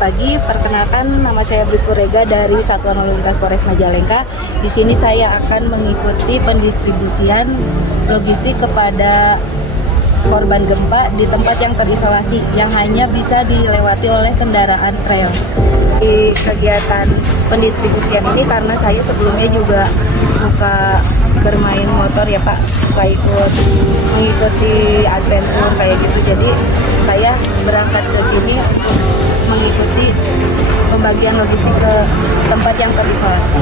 pagi, perkenalkan nama saya Bribtu Rega dari Satuan Lalu Lintas Polres Majalengka. Di sini saya akan mengikuti pendistribusian logistik kepada korban gempa di tempat yang terisolasi yang hanya bisa dilewati oleh kendaraan trail. Di kegiatan pendistribusian ini karena saya sebelumnya juga suka bermain motor ya Pak, suka mengikuti adventure kayak gitu. Jadi saya berangkat ke sini untuk mengikuti pembagian logistik ke tempat yang terisolasi.